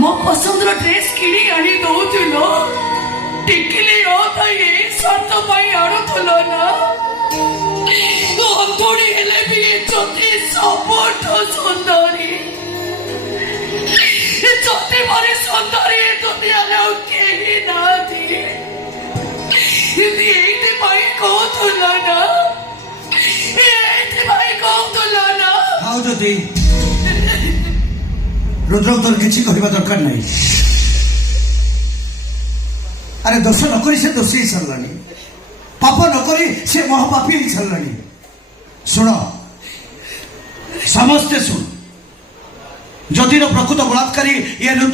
ମୋ ପସନ୍ଦର ଡ୍ରେସ୍ କିଣି ଆଣି ଦଉଥିଲ, ଟିକିଲି ଅଧାଇ ସ୍ୱାର୍ଥ ପାଇଁ ଆଣୁଥିଲ ନା। ଅନ୍ତୁଣି ହେଲେ ବି ଜ୍ୟୋତି ସବୁଠୁ ସୁନ୍ଦରୀ, ଜ୍ୟୋତି ପରି ସୁନ୍ଦରୀ ଦୁନିଆରେ ଆଉ କେହି ନାହାନ୍ତି। ଏଇଥିପାଇଁ କହୁଥିଲ ନା, ଏଇଥିପାଇଁ କହୁଥିଲ ନା। ଆଉ ଯଦି ରୁଦ୍ର ତୋର କିଛି କହିବା ଦରକାର ନାହିଁ। ଆରେ ଦୋଷ ନକରି ସେ ଦୋଷୀ ହେଇ ସାରିଲାଣି, ପାପ ନକରି ସେ ମହାପାପୀ ହେଇ ସାରିଲାଣି। ଶୁଣ, ସମସ୍ତେ ଶୁଣ, ଜ୍ୟୋତିର ପ୍ରକୃତ ବଳାତ୍କାରୀ ଇଏ